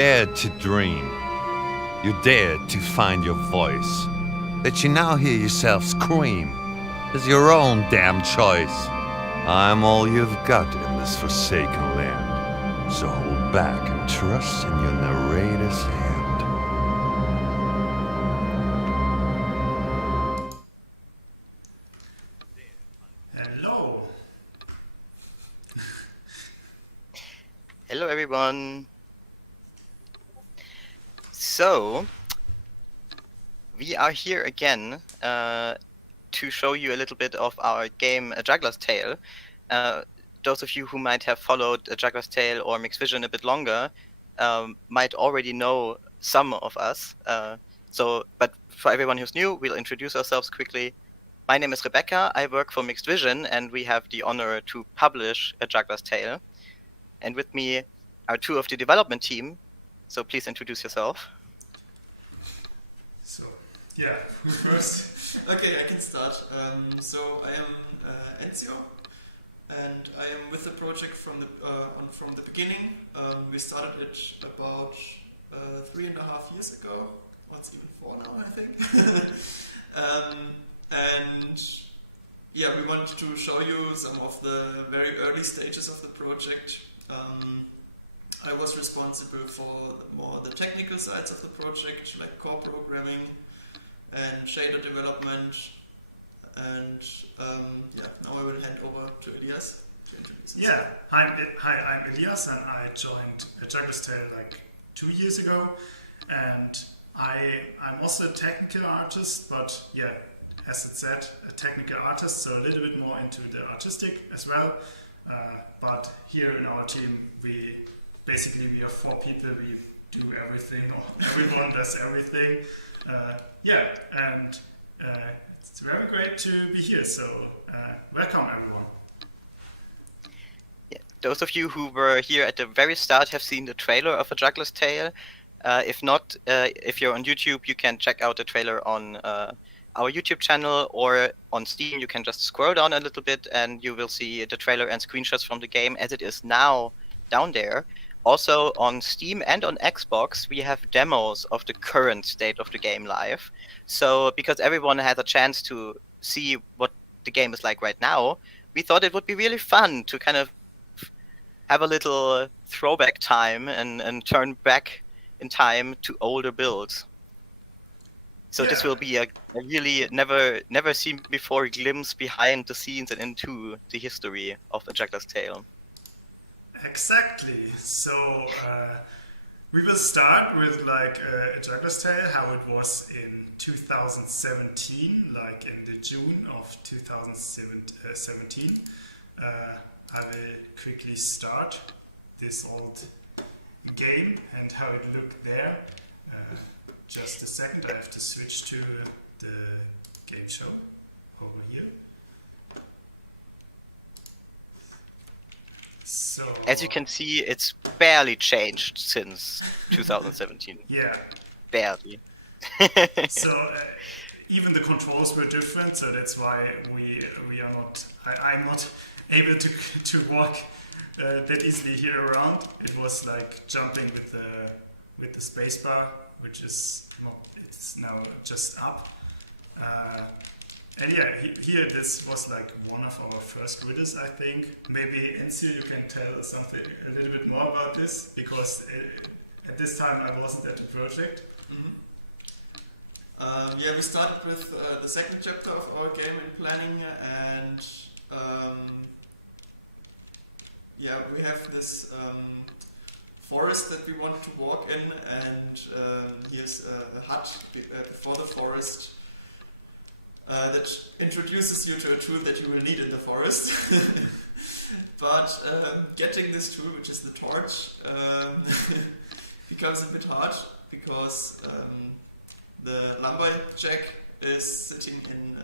dared to dream. You dared to find your voice. That you now hear yourself scream is your own damn choice. I'm all you've got in this forsaken land. So hold back and trust in your narrator's hand. Hello. Hello everyone. So, we are here again to show you a little bit of our game A Juggler's Tale. Those of you who might have followed A Juggler's Tale or Mixtvision a bit longer might already know some of us. But for everyone who's new, we'll introduce ourselves quickly. My name is Rebecca. I work for Mixtvision, and we have the honor to publish A Juggler's Tale. And with me are two of the development team. So please introduce yourself. So, yeah, first. Okay, I can start. So I am Enzio, and I am with the project from the beginning. We started it about 3.5 years ago. What's even 4 now, I think. And yeah, we wanted to show you some of the very early stages of the project. I was responsible for more the technical sides of the project, like core programming and shader development. And now I will hand over to Elias to introduce himself. Yeah, hi, I'm Elias, and I joined A Juggler's Tale like 2 years ago. And I'm also a technical artist, but yeah, as it said, a technical artist, so a little bit more into the artistic as well. But here in our team, we are 4 people. We do everything, or everyone does everything. It's very great to be here. So welcome, everyone. Yeah, those of you who were here at the very start have seen the trailer of A Juggler's Tale. If not, if you're on YouTube, you can check out the trailer on our YouTube channel, or on Steam. You can just scroll down a little bit and you will see the trailer and screenshots from the game as it is now down there. Also on Steam and on Xbox, we have demos of the current state of the game live. So because everyone has a chance to see what the game is like right now, we thought it would be really fun to kind of have a little throwback time and turn back in time to older builds. So this will be a really never seen before glimpse behind the scenes and into the history of A Juggler's Tale. Exactly. So we will start with like A Juggler's Tale, how it was in 2017, like in the June of 2017. I will quickly start this old game and how it looked there. Just a second, I have to switch to the game show over here. So, as you can see, it's barely changed since 2017. Yeah. Barely. So even the controls were different, so that's why we are not. I'm not able to walk that easily here around. It was like jumping with the spacebar, which is not. It's now just up. And yeah, here this was like one of our first riddles, I think. Maybe Enzio, you can tell us something a little bit more about this, because at this time I wasn't at the project. Mm-hmm. We started with the second chapter of our game in planning, and we have this forest that we want to walk in, and here's a hut before the forest. That introduces you to a tool that you will need in the forest. But getting this tool, which is the torch, becomes a bit hard, because the lumberjack is sitting in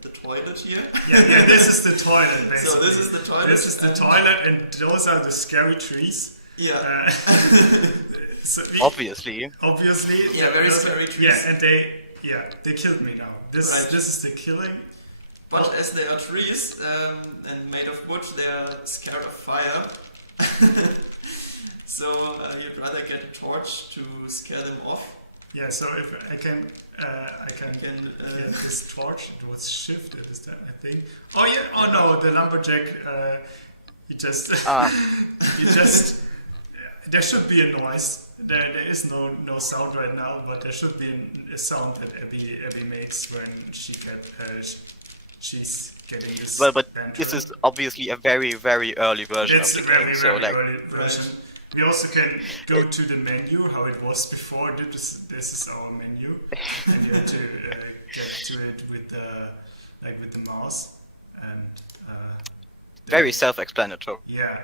the toilet here. Yeah, this is the toilet, basically. So this is the toilet. This is the toilet, and those are the scary trees. Yeah. Obviously. Yeah, very scary trees. Yeah, and they killed me now. This is the killing. But as they are trees and made of wood, they are scared of fire. So you'd rather get a torch to scare them off. Yeah, so if I can get this torch. It was shifted, is that I think? Oh yeah. Oh no, the lumberjack. He just. He just. There should be a noise. There is no sound right now, but there should be a sound that Abby makes when she's getting this. Well, but banter. this is obviously a very, very early version It's of a the very, game, very so like, early version. We also can go to the menu, how it was before. This is our menu, and you have to get to it with the mouse, and very self-explanatory, yeah.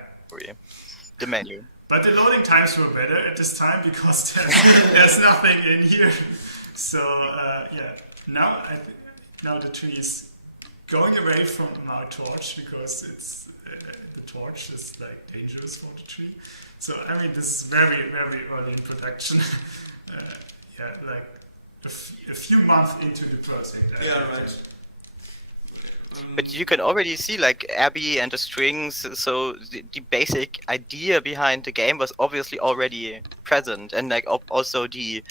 the menu. But the loading times were better at this time because there's nothing in here. So yeah, now the tree is going away from our torch because it's the torch is like dangerous for the tree. So I mean, this is very, very early in production. Yeah, like a few months into the project. Yeah, right. But you can already see like Abby and the strings, so the basic idea behind the game was obviously already present, and like also the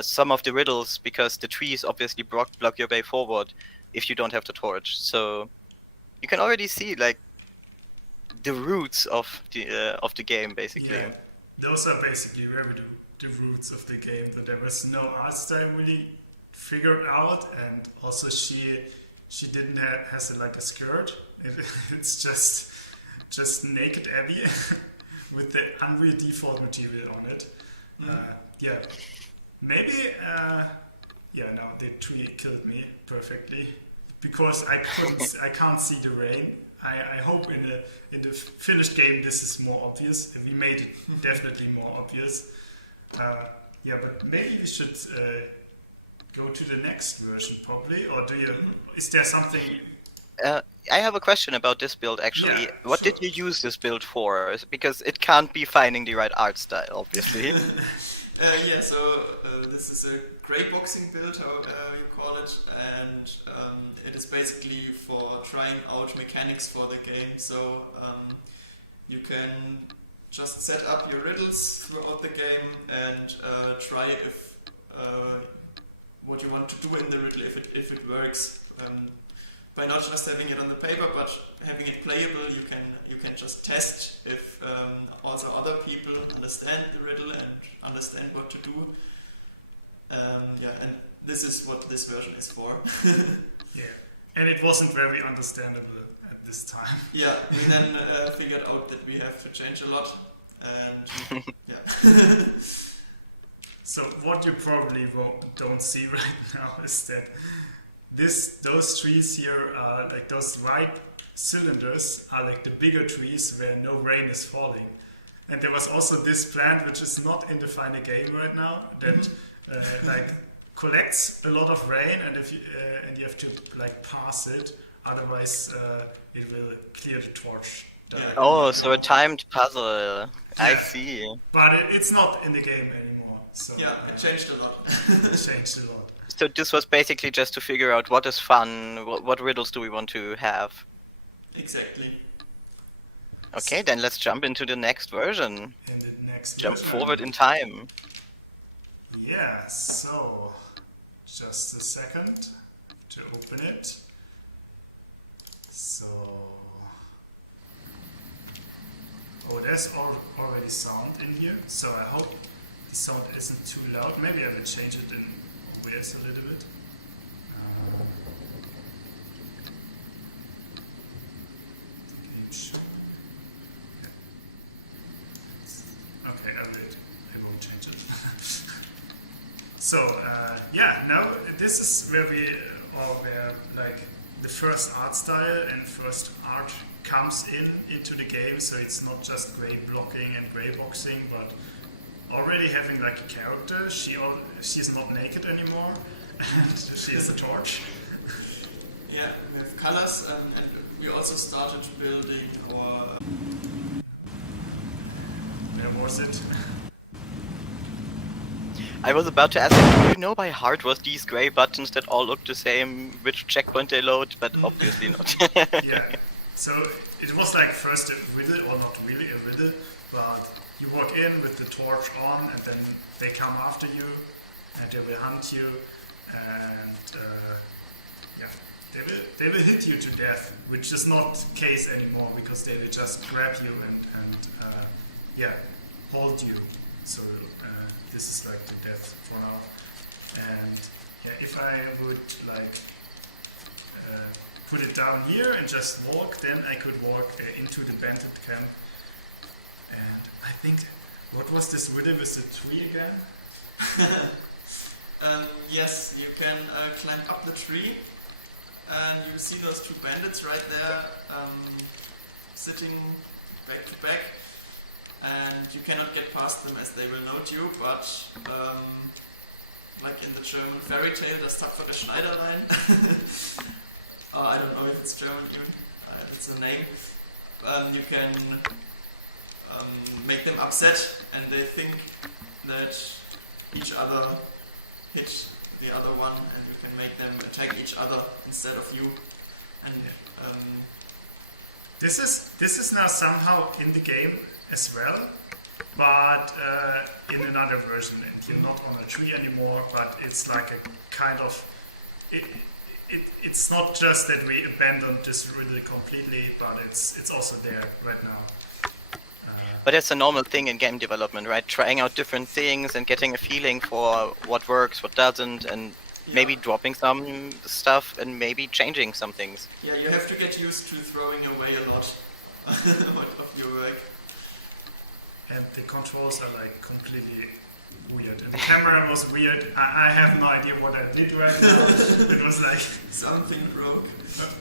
some of the riddles, because the trees obviously block your way forward if you don't have the torch. So you can already see like the roots of the game basically. Yeah, those are basically really the roots of the game. But there was no art style really figured out, and also she didn't has like a skirt. It's just naked Abby with the Unreal default material on it. Yeah, maybe. Yeah, no, the tree killed me perfectly because I can't see the rain. I hope in the finished game this is more obvious. We made it definitely more obvious. Yeah, but maybe we should go to the next version probably, or is there something? I have a question about this build actually. Yeah, what sure. did you use this build for? Because it can't be finding the right art style, obviously. Yeah, so this is a grey boxing build, how you call it, and it is basically for trying out mechanics for the game. So you can just set up your riddles throughout the game and try if what you want to do in the riddle, if it works. By not just having it on the paper, but having it playable, you can just test if also other people understand the riddle and understand what to do. Yeah, and this is what this version is for. Yeah, and it wasn't very understandable at this time. Yeah, we then figured out that we have to change a lot, and yeah. So what you probably don't see right now is that those trees here are like those white cylinders are like the bigger trees where no rain is falling. And there was also this plant which is not in the final game right now that like collects a lot of rain, and if you have to like pass it, otherwise it will clear the torch. Yeah. Oh, so a timed puzzle. I Yeah. see. But it's not in the game anymore. So Yeah, it changed a lot. it changed a lot. So this was basically just to figure out what is fun, what riddles do we want to have. Exactly. Okay, then let's jump into the next version. In the next Jump version, forward in time. Yeah, so just a second to open it. So, there's already sound in here, so I hope the sound isn't too loud. Maybe I will change it in waves a little bit. Okay, I won't change it. So, yeah, now this is where like the first art style and first art comes into the game. So it's not just gray blocking and gray boxing, but already having like a character. She's not naked anymore, and she has a torch. Yeah, we have colors, and we also started building our. Where was it? I was about to ask you, do you know by heart what these gray buttons that all look the same, which checkpoint they load, but obviously not. Yeah, so it was like first a riddle, or not really a riddle, but you walk in with the torch on, and then they come after you, and they will hunt you, and they will hit you to death, which is not the case anymore because they will just grab you and hold you. So this is like the death for now. And if I would like put it down here and just walk, then I could walk into the bandit camp. And I think, what was this riddle with the tree again? Yes, you can climb up the tree, and you see those two bandits right there, sitting back to back, and you cannot get past them as they will note you, but like in the German fairy tale, das tapfere Schneiderlein. I don't know if it's German even, it's a name. You can make them upset, and they think that each other hit the other one, and you can make them attack each other instead of you. And this is now somehow in the game as well, but in another version, and you're not on a tree anymore, but it's like a kind of it's not just that we abandoned this riddle completely, but it's also there right now. But it's a normal thing in game development, right? Trying out different things and getting a feeling for what works, what doesn't, and maybe dropping some stuff and maybe changing some things. Yeah, you have to get used to throwing away a lot of your work. And the controls are like completely weird. And the camera was weird. I have no idea what I did right now. It was like something broke.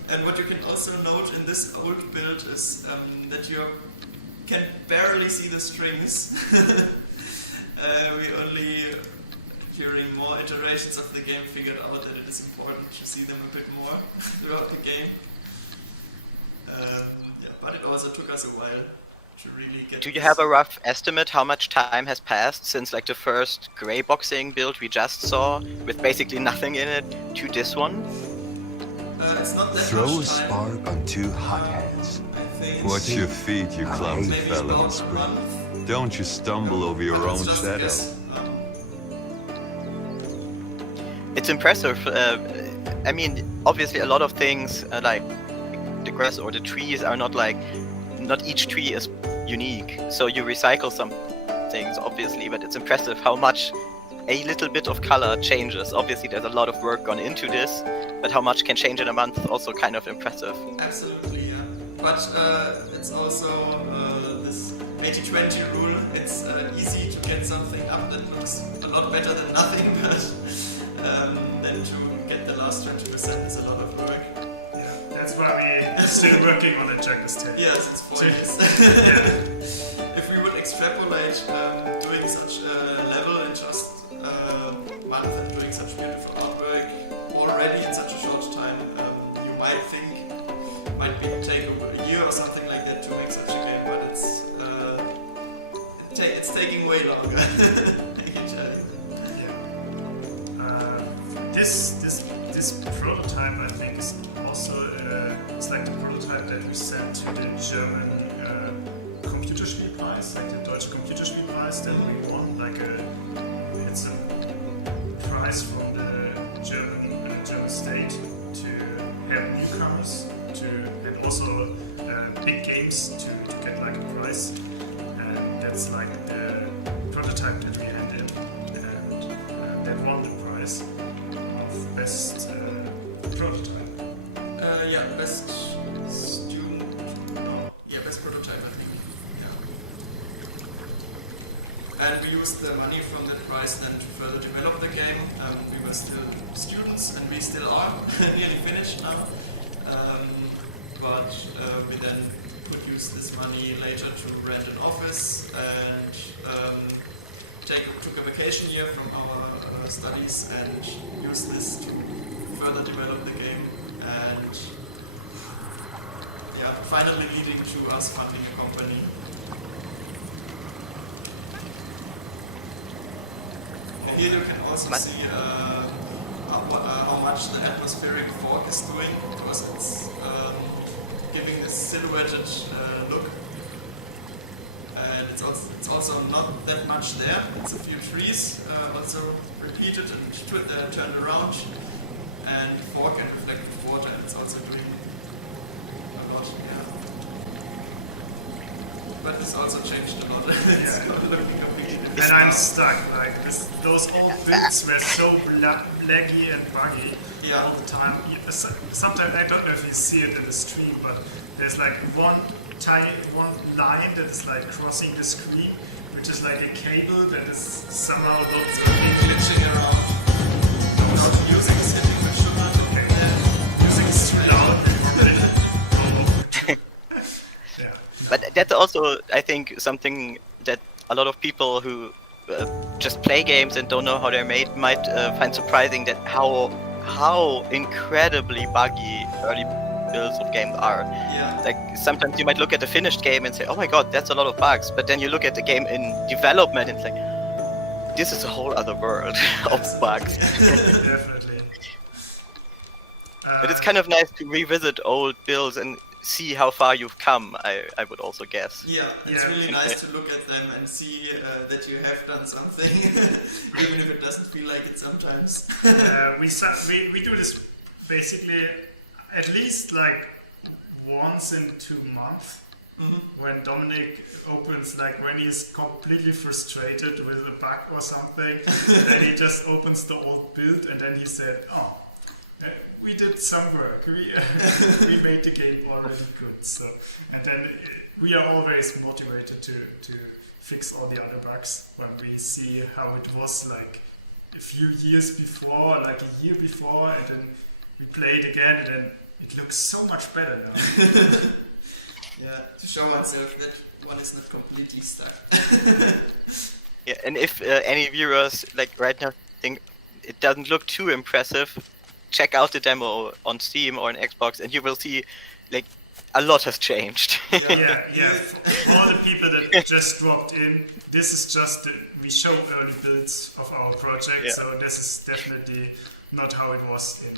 And what you can also note in this old build is that you can barely see the strings. We only, during more iterations of the game, figured out that it is important to see them a bit more throughout the game. But it also took us a while to really get. Do you have a rough estimate how much time has passed since like the first grey boxing build we just saw, with basically nothing in it, to this one? It's not that Throw a much time. spark on two hotheads. Watch your feet, you clumsy Maybe fellows. about a month. Don't you stumble over your But it's own just a shadow. guess. It's impressive. I mean, obviously a lot of things like the grass or the trees are not each tree is unique. So you recycle some things, obviously, but it's impressive how much a little bit of color changes. Obviously, there's a lot of work gone into this, but how much can change in a month is also kind of impressive. Absolutely, yeah. But it's also this 80-20 rule. It's easy to get something up that looks a lot better than nothing, but then to get the last 20% is a lot of work. Yeah, that's why we're still working on a Juggler's Tale. Yes, it's 4 years. Yeah. If we would extrapolate doing such a level in just a month and doing such beautiful artwork already in such a short time, you might think might take a year or something like that to make such a game, but it's taking way longer. I can tell you. Yeah. This prototype, I think, is also it's like the prototype that we sent to the German Computerspielpreis, like the Deutsche Computerspielpreis that we won. It's a prize from the German state to have newcomers and also big games to get like a prize. And that's like the prototype that we had in, and that won the prize of best prototype. Best student. No, best prototype, I think. Yeah. And we used the money from that prize then to further develop the game. We were still students, and we still are nearly finished now. But we then could use this money later to rent an office and took a vacation year from our studies and use this to further develop the game, and finally leading to us funding a company. And here you can also see how much the atmospheric fog is doing, because it's giving this silhouetted look. and it's also not that much there. It's a few trees, also repeated and turned around, and fog and reflective water, and it's also doing a lot. Yeah. But this also changed a lot. It's not looking completely different. And I'm stuck. Like those old builds were so laggy and buggy all the time. Sometimes I don't know if you see it in the stream, but there's like one line that is like crossing the screen, which is like a cable that is somehow not glitching around. Not music is hitting the sugar. Okay. Music is too loud. Yeah. But that's also, I think, something that a lot of people who just play games and don't know how they're made might find surprising, that how incredibly buggy early builds of games are. Yeah. Like sometimes you might look at a finished game and say, "Oh my god, that's a lot of bugs," but then you look at the game in development and it's like, this is a whole other world of bugs. Definitely. But it's kind of nice to revisit old builds and see how far you've come, I would also guess. Yeah, it's really nice to look at them and see that you have done something, even if it doesn't feel like it sometimes. We do this basically at least like once in 2 months. When Dominic opens, like when he's completely frustrated with a bug or something, then he just opens the old build and then he said, "Oh, we did some work. We made the game already good." So, and then we are always motivated to fix all the other bugs when we see how it was like a few years before, like a year before, and then we play it again, and then it looks so much better now. Yeah, to show oneself that one is not completely stuck. Yeah, and if any viewers like right now think it doesn't look too impressive, check out the demo on Steam or on Xbox, and you will see like a lot has changed. Yeah. For all the people that just dropped in, this is just we show early builds of our project, so this is definitely not how it was in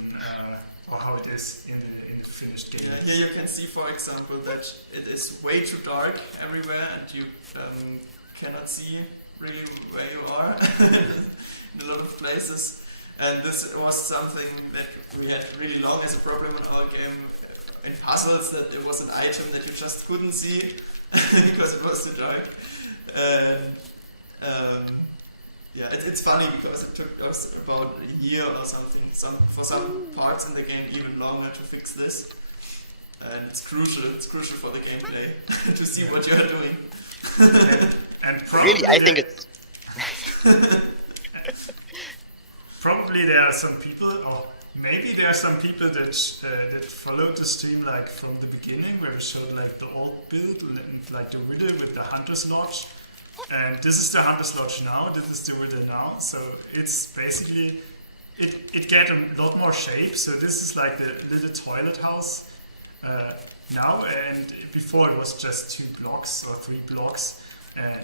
or how it is in the finished game. Yeah, here you can see, for example, that it is way too dark everywhere, and you cannot see really where you are in a lot of places. And this was something that we had really long as a problem in our game in puzzles, that there was an item that you just couldn't see because it was too dark. Yeah, it's funny because it took us about a year or something, for some parts in the game even longer to fix this. And it's crucial for the gameplay to see what you are doing. And probably really, I think it's... Probably there are some people, or maybe there are some people that followed the stream like from the beginning, where we showed like the old build and like the Wither with the Hunter's Lodge. And this is the Hunter's Lodge now, this is the Wither now, so it's basically, it get a lot more shape, so this is like the little toilet house now, and before it was just 2 blocks or 3 blocks,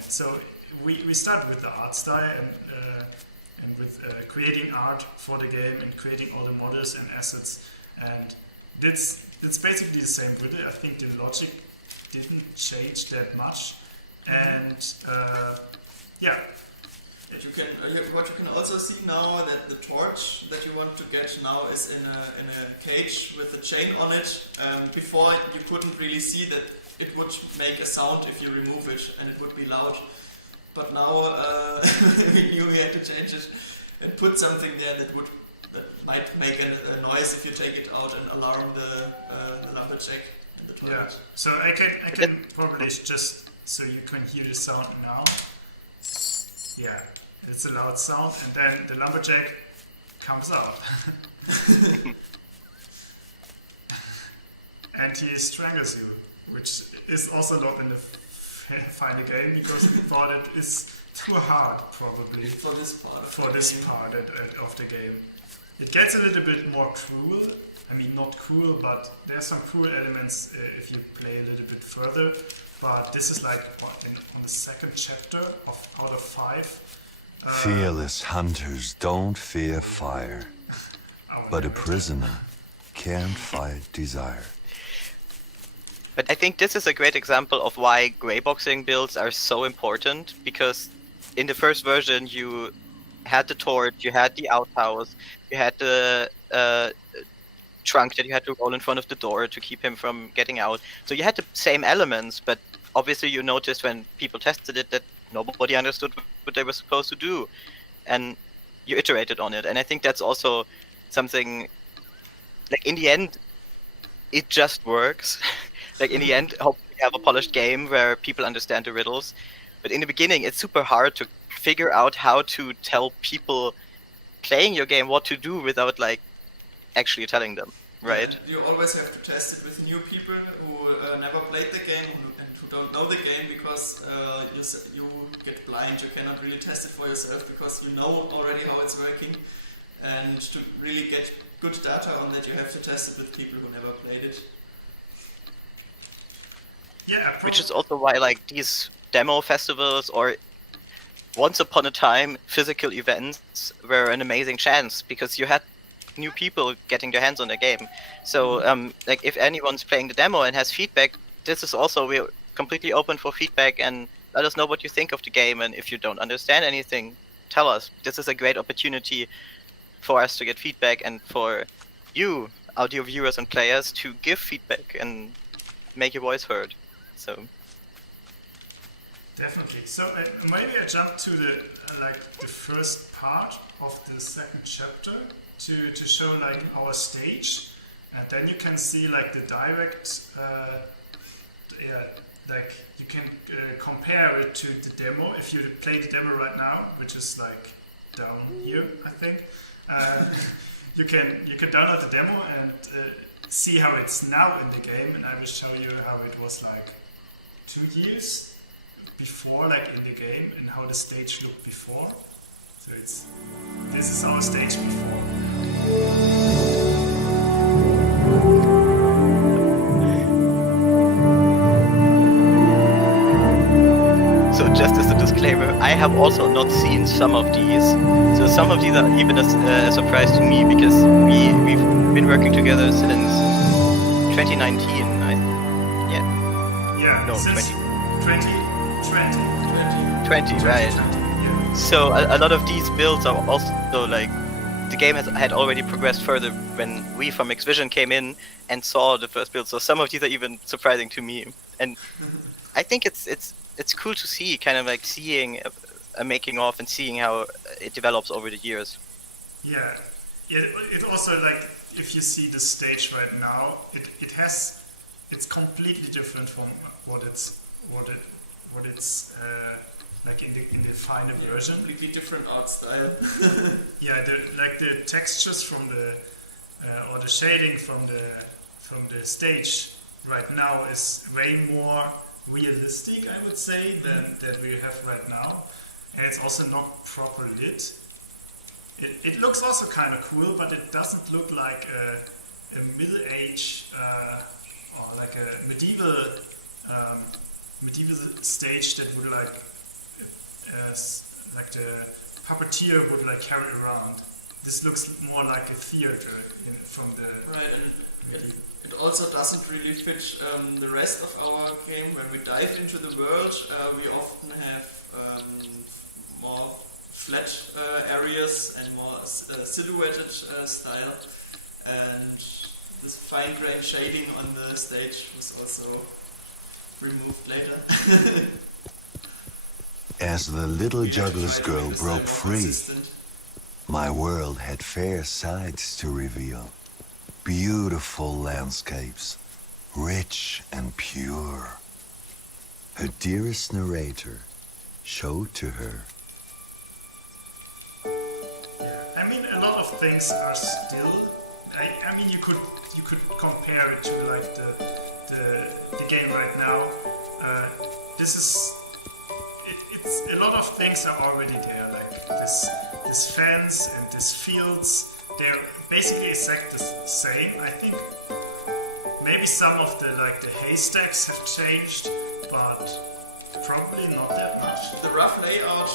so we started with the art style and with creating art for the game and creating all the models and assets, and it's basically the same Wither. I think the logic didn't change that much. And what you can also see now, that the torch that you want to get now is in a cage with a chain on it. Before you couldn't really see that it would make a sound if you remove it, and it would be loud. But now we knew we had to change it and put something there that might make a noise if you take it out and alarm the lumberjack in the toilet. Yeah. So I can probably just. So you can hear the sound now. Yeah, it's a loud sound, and then the lumberjack comes out. And he strangles you, which is also not in the final game, because we thought it is too hard, probably. For this part of the game. It gets a little bit more cruel. I mean, not cruel, but there's some cruel elements if you play a little bit further. But this is like on the second chapter out of 5. Fearless hunters don't fear fire, but a prisoner can't fight desire. But I think this is a great example of why grayboxing builds are so important, because in the first version you had the torch, you had the outhouse, you had the trunk that you had to roll in front of the door to keep him from getting out. So you had the same elements, but obviously you noticed when people tested it that nobody understood what they were supposed to do, and you iterated on it. And I think that's also something, like, in the end, it just works. Like, in the end, hopefully you have a polished game where people understand the riddles. But in the beginning, it's super hard to figure out how to tell people playing your game what to do without, like, actually telling them, right? And you always have to test it with new people who never played the game and who don't know the game, because you get blind. You cannot really test it for yourself because you know already how it's working. And to really get good data on that, you have to test it with people who never played it. Yeah, Which is also why, like, these demo festivals or once upon a time physical events were an amazing chance, because you had new people getting their hands on the game. So like, if anyone's playing the demo and has feedback, this is also, we're completely open for feedback, and let us know what you think of the game. And if you don't understand anything, tell us. This is a great opportunity for us to get feedback, and for you, audio viewers and players, to give feedback and make your voice heard. So definitely. So maybe I jump to the the first part of the second chapter to show like our stage, and then you can see like the direct like you can compare it to the demo. If you play the demo right now, which is like down here, I think, you can download the demo and see how it's now in the game, and I will show you how it was like 2 years before, like in the game, and how the stage looked before. So this is our stage before. So just as a disclaimer, I have also not seen some of these. So some of these are even a surprise to me, because we've been working together since 2019. No, since 20, right? Yeah. So a lot of these builds are also like, the game had already progressed further when we from Mixtvision came in and saw the first build. So some of these are even surprising to me, and I think it's cool to see, kind of like seeing a making of and seeing how it develops over the years. Yeah, it also, like, if you see the stage right now, it's completely different from what it's like in the final version. Completely different art style. Yeah, the textures from the or the shading from the stage right now is way more realistic, I would say, than we have right now, and it's also not properly lit. It looks also kind of cool, but it doesn't look like a middle age or like a medieval stage that would like the puppeteer would like carry around. This looks more like a theater from the right, and it also doesn't really fit the rest of our game. When we dive into the world, we often have more flat areas and more silhouetted style, and this fine-grained shading on the stage was also removed later. As the little juggler's girl broke free, my world had fair sights to reveal. Beautiful landscapes, rich and pure. Her dearest narrator showed to her. I mean, a lot of things are still. I mean, you could compare it to like the game right now. This is. It's a lot of things are already there, like this fence and these fields. They're basically exactly the same. I think maybe some of the haystacks have changed, but probably not that much. The rough layout.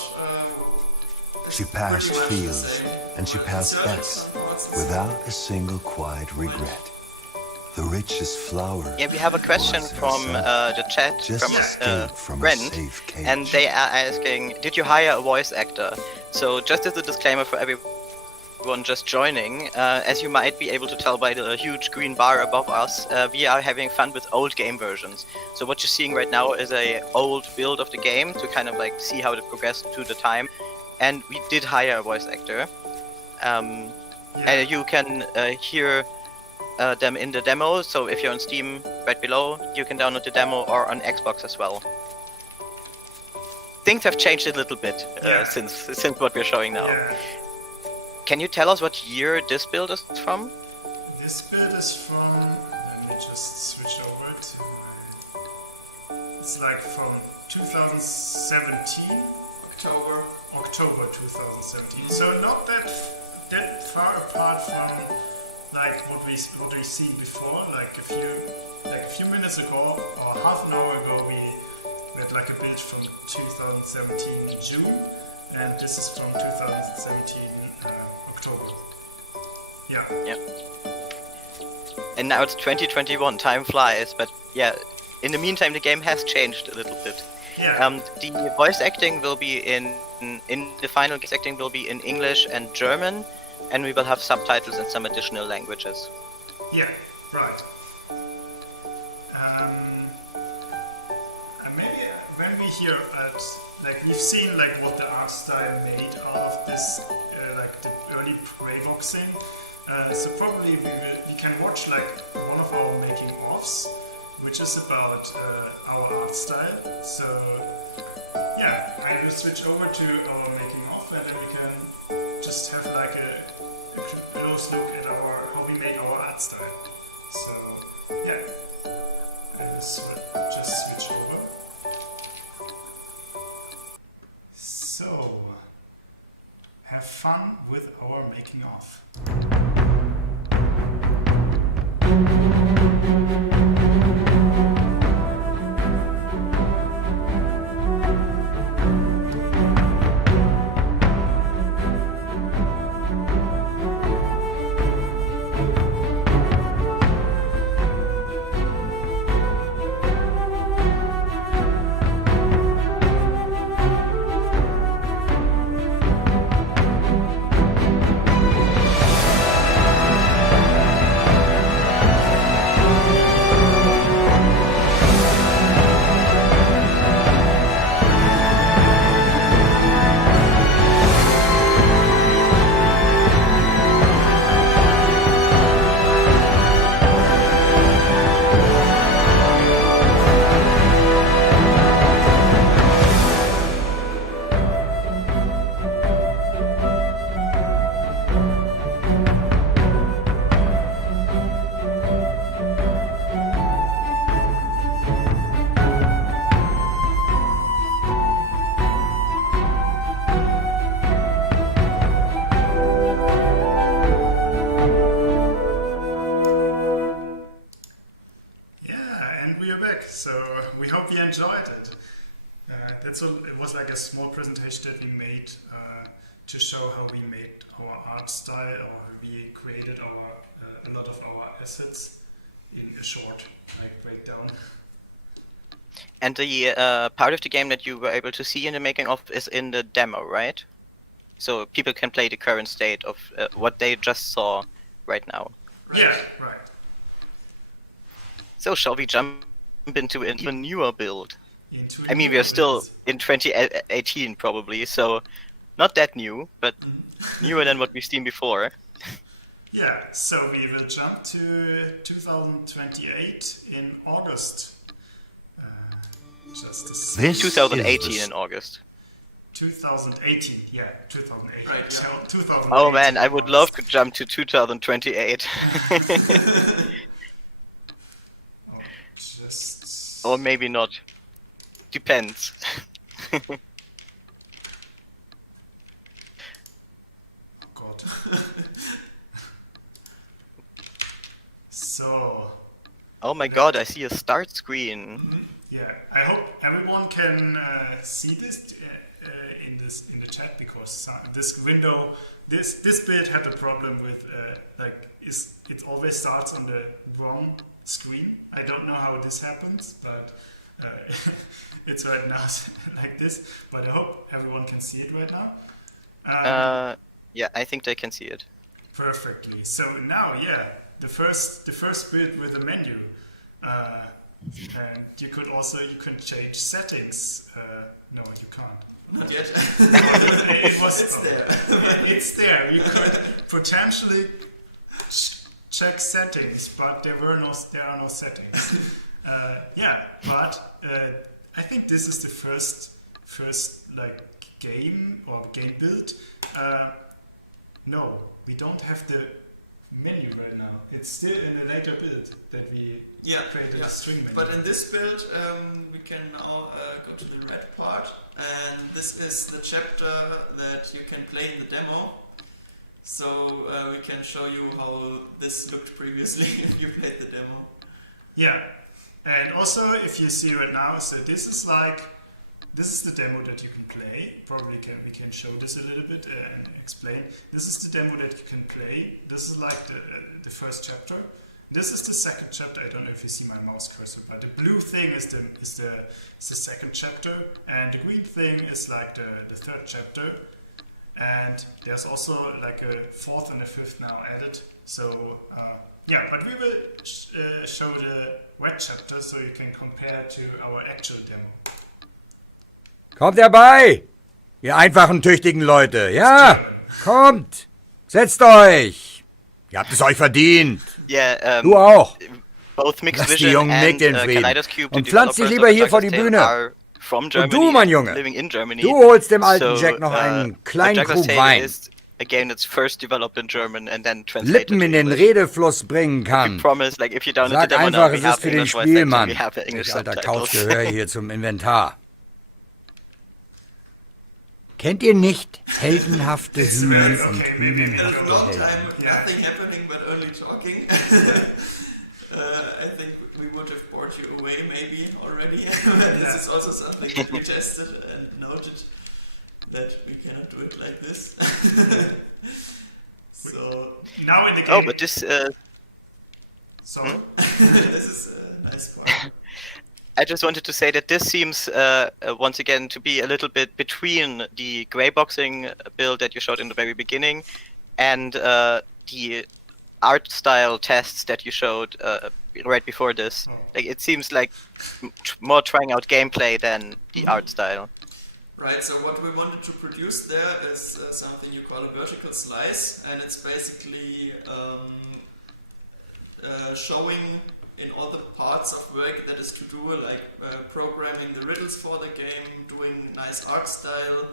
She passed fields and she passed decks without a single quiet regret. the richest flower. Yeah, we have a question from the chat Just from escaped from a Brent, safe cage. and they are asking, did you hire a voice actor? So just as a disclaimer for everyone just joining, as you might be able to tell by the huge green bar above us, we are having fun with old game versions. So what you're seeing right now is a old build of the game to kind of like see how it progressed through the time, and we did hire a voice actor. And you can hear them in the demo, so if you're on Steam right below, you can download the demo, or on Xbox as well. Things have changed a little bit since what we're showing now. Yeah. Can you tell us what year this build is from? This build is from, let me just switch over to my, it's like from 2017, October 2017. So not that far apart from like what we've seen before. Like a few minutes ago or half an hour ago, we had like a build from 2017 June, and this is from 2017 October. Yeah. Yeah. And now it's 2021, time flies, but yeah, in the meantime the game has changed a little bit. Yeah. The voice acting will be in the final voice acting will be in English and German, and we will have subtitles in some additional languages. Yeah, right. And maybe when we hear like we've seen like what the art style made out of this, like the early pre-voxing. So probably we can watch like one of our making offs, which is about our art style. So yeah, I will switch over to our making off, and then we can just have like a close look at how we make our art style. So yeah, I will just switch over. So have fun with our making of. So we hope you enjoyed it. It was like a small presentation that we made to show how we made our art style, or we created a lot of our assets in a short breakdown. And the part of the game that you were able to see in the making of is in the demo, right? So people can play the current state of what they just saw right now. Right. Yeah, right. So shall we jump into a newer build? I mean, we are still in 2018 probably, so not that new, but newer than what we've seen before. Yeah, so we will jump to 2028 in August. Just a This 2018 in August. 2018, yeah, 2008. Right, yeah. 2008. Oh man, I would love to jump to 2028. Or maybe not. Depends. Oh God. So. Oh my God, I see a start screen. Yeah, I hope everyone can see this in the chat because this window, this build had a problem with it always starts on the wrong screen. I don't know how this happens, but it's right now like this. But I hope everyone can see it right now. Yeah, I think they can see it. Perfectly. So now, the first build with a menu. And you can change settings. No, you can't. Not yet. It's there. It's there. You could potentially check settings, but there are no settings. But I think this is the first game build. No, we don't have the menu right now. It's still in a later build that we created a string menu. But in this build, we can now go to the red part, and this is the chapter that you can play in the demo. So we can show you how this looked previously if you played the demo. Yeah, and also if you see right now, so this is the demo that you can play. Probably we can show this a little bit and explain. This is the demo that you can play. This is like the first chapter. This is the second chapter. I don't know if you see my mouse cursor, but the blue thing is the second chapter, and the green thing is like the third chapter. And there's also like a fourth and a fifth now added. So but we will show the red chapter so you can compare to our actual demo. Kommt herbei, ihr einfachen, tüchtigen Leute. Ja, kommt, setzt euch. Ihr habt es euch verdient. Yeah, Du auch. both Lass die Mixtvision Jungen and mit in Frieden. Kaleidoscope, Und the pflanz dich developers lieber of hier vor die Juggler's Tale, Bühne. are from Germany, Und du, mein Junge, living in Germany. du holst dem alten So, Jack noch einen kleinen Juggler's Krug Tale Wein. is a game that's first developed in German and then translated Lippen to in den English. Redefluss bringen We kann. promise, like, if you download the Sag demo now, einfach, we es ist have für den English voice acting, Spielmann. we have English Ich alter subtitles. Couchgehör hier zum Inventar. Kennt ihr nicht heldenhafte Hühnen und okay, A hünenhafte long Helden? time with nothing happening but only talking. I think we would have bored you away maybe already. This is also something that we tested and noted that we cannot do it like this. So Now in the game. Oh, but this, So this is a nice part. I just wanted to say that this seems, once again, to be a little bit between the grey boxing build that you showed in the very beginning and the art style tests that you showed right before this. Like, it seems like more trying out gameplay than the art style. Right, so what we wanted to produce there is something you call a vertical slice, and it's basically showing in all the parts of work that is to do, like programming the riddles for the game, doing nice art style,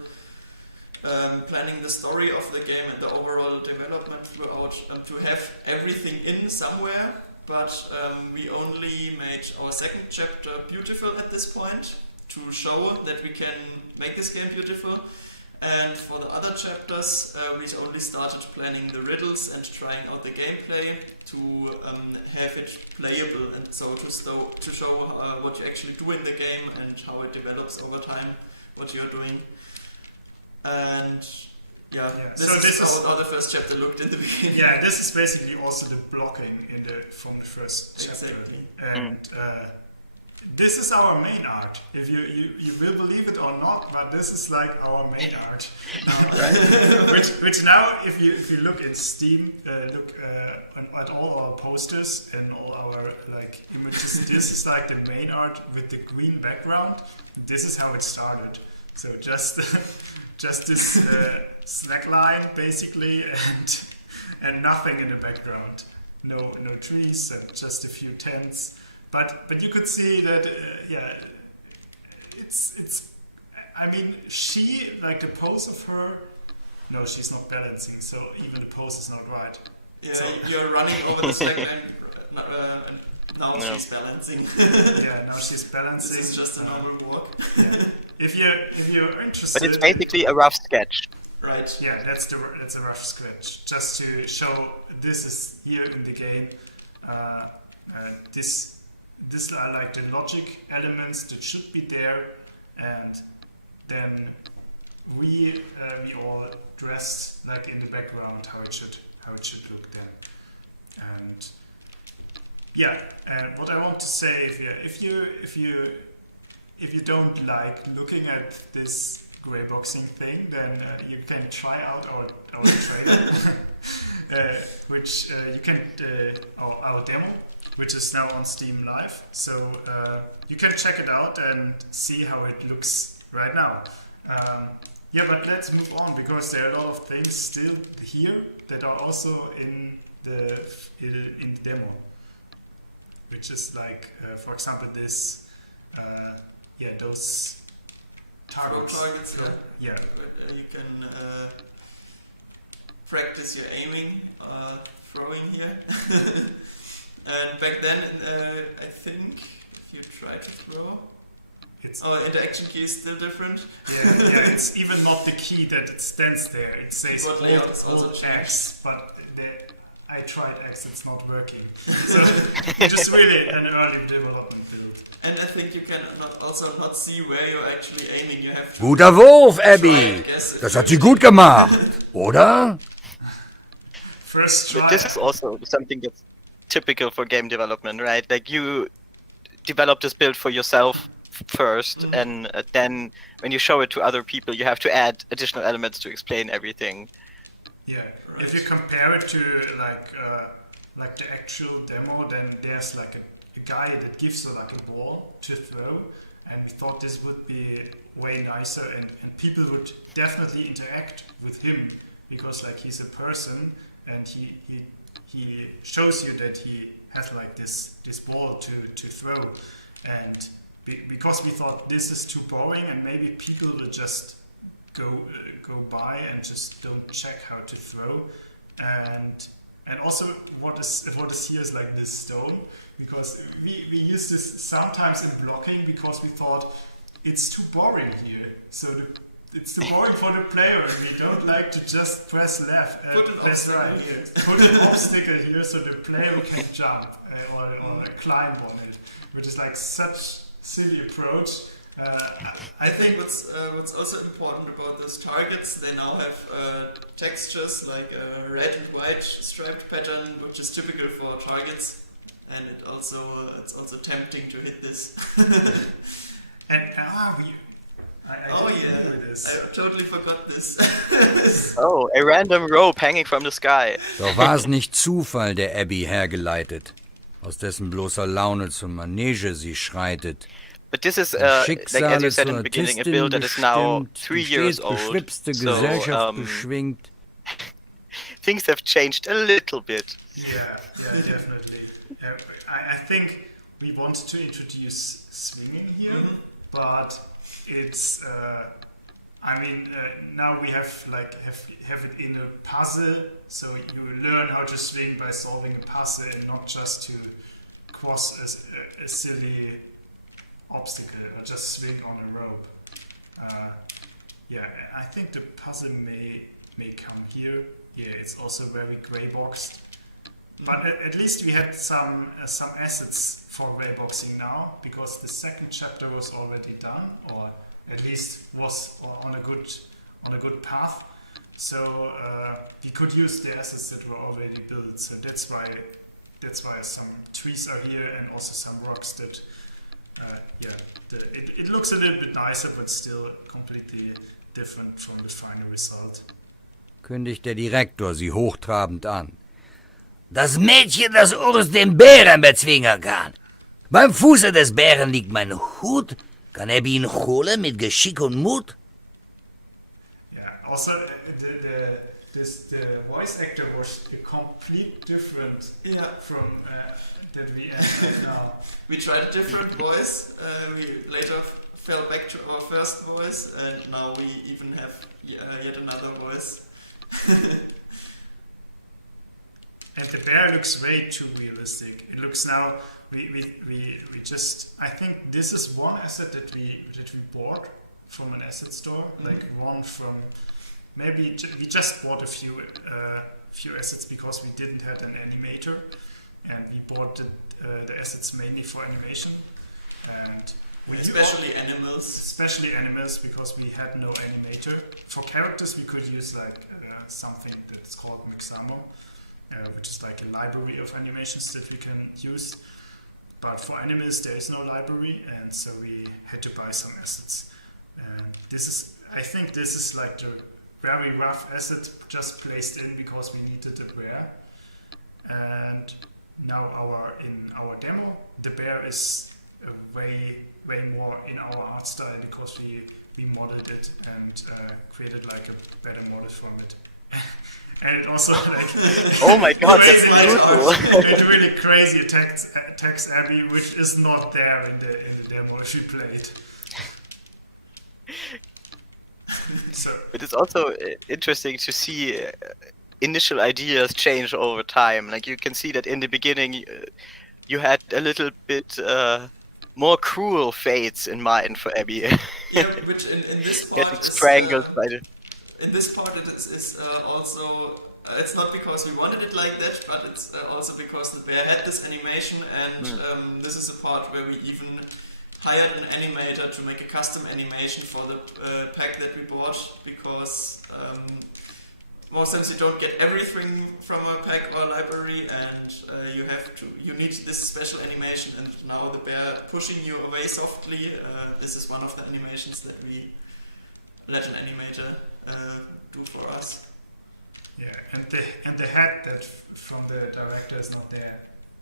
planning the story of the game and the overall development throughout, to have everything in somewhere. But we only made our second chapter beautiful at this point to show that we can make this game beautiful. And for the other chapters, we only started planning the riddles and trying out the gameplay to have it playable, and so to show what you actually do in the game and how it develops over time, what you're doing. And this is how the first chapter looked in the beginning. Yeah, this is basically also the blocking from the first chapter. Exactly. And this is our main art. If you will believe it or not, but this is like our main art. which now, if you look in Steam, look at all our posters and all our like images, this is like the main art with the green background. This is how it started. So just this slack line basically, and nothing in the background. No trees, just a few tents. But you could see that it's. I mean, she, like the pose of her. No, she's not balancing, so even the pose is not right. Yeah, So- you're running over the slack line, and now she's balancing. Yeah, now she's balancing. This is just a normal walk. If you're interested. But it's basically a rough sketch. Right. Yeah, that's a rough sketch, just to show this is here in the game. This are like the logic elements that should be there, and then we all dressed like in the background how it should look then. And yeah, and what I want to say is, if you don't like looking at this grey boxing thing, then you can try out our trailer, which you can our demo, which is now on Steam Live. So you can check it out and see how it looks right now. Yeah, but let's move on, because there are a lot of things still here that are also in the demo, which is like, for example, this, those targets. Targets, yeah. But, you can practice your aiming, throwing here. And back then, I think if you try to throw, interaction key is still different. Yeah, it's even not the key that it stands there. It says hold X, but I tried X, it's not working. So it's just really an early development build. And I think you can not see where you're actually aiming. You have to Guter Wurf, Abby. Das hat sie gut gemacht, oder? First try. But this is also something that's typical for game development, right? Like, you develop this build for yourself first, and then when you show it to other people, you have to add additional elements to explain everything. Yeah, right. If you compare it to like the actual demo, then there's like a guy that gives you like a ball to throw, and we thought this would be way nicer, and people would definitely interact with him, because like he's a person, and he shows you that he has like this ball to throw, and because we thought this is too boring and maybe people will just go by and just don't check how to throw, and also what is here is like this stone, because we use this sometimes in blocking because we thought it's too boring here, so it's too boring for the player, and we don't like to just press left, press right. Put an obstacle here so the player can jump or climb on it, which is like such silly approach. I think what's also important about those targets, they now have textures like a red and white striped pattern, which is typical for targets, and it's also tempting to hit this. And I totally forgot this. Oh, a random rope hanging from the sky. Doch war es nicht Zufall, der Abby hergeleitet, aus dessen bloßer Laune zum Manege sie schreitet. But this is, like as you said in the beginning, a build that is now 3 years old. So, things have changed a little bit. Yeah, definitely. I think we wanted to introduce swinging here, but it's. Now we have it in a puzzle, so you learn how to swing by solving a puzzle and not just to cross a silly obstacle or just swing on a rope. I think the puzzle may come here. Yeah, it's also very grey boxed, but at least we had some assets for grey boxing now, because the second chapter was already done, or at least was on a good path. So we could use the assets that were already built. So that's why some trees are here, and also some rocks that. It looks a little bit nicer, but still completely different from the final result. Kündigt der Direktor sie hochtrabend an. Das Mädchen, das Urs den Bären bezwingen kann. Beim Fuße des Bären liegt mein Hut. Kann Abby ihn holen mit Geschick und Mut? Yeah, also the voice actor was complete different from that we have now. We tried a different voice. We later fell back to our first voice, and now we even have yet another voice. And the bear looks way too realistic. It looks now. We just. I think this is one asset that we bought from an asset store. Like one from. Maybe we just bought a few assets because we didn't have an animator, and we bought the assets mainly for animation. And Especially animals. Especially animals, because we had no animator. For characters, we could use like something that's called Mixamo, which is like a library of animations that we can use. But for animals, there is no library, and so we had to buy some assets. And I think this is like the very rough asset just placed in because we needed a bear. And now in our demo, the bear is way more in our art style because we modeled it and created like a better model from it. And it also like Oh my god, that's crazy, brutal. it really crazy attacks Abby, which is not there in the demo if you play it. So But it's also interesting to see initial ideas change over time. Like you can see that in the beginning, you had a little bit more cruel fates in mind for Abby. Yeah, which in this part Getting is strangled by the. in this part it is also it's not because we wanted it like that, but it's also because the bear had this animation, and this is a part where we even hired an animator to make a custom animation for the pack that we bought, because most times you don't get everything from a pack or library, and you need this special animation. And now the bear pushing you away softly, this is one of the animations that we let an animator do for us. yeah, and the hat that from the director is not there.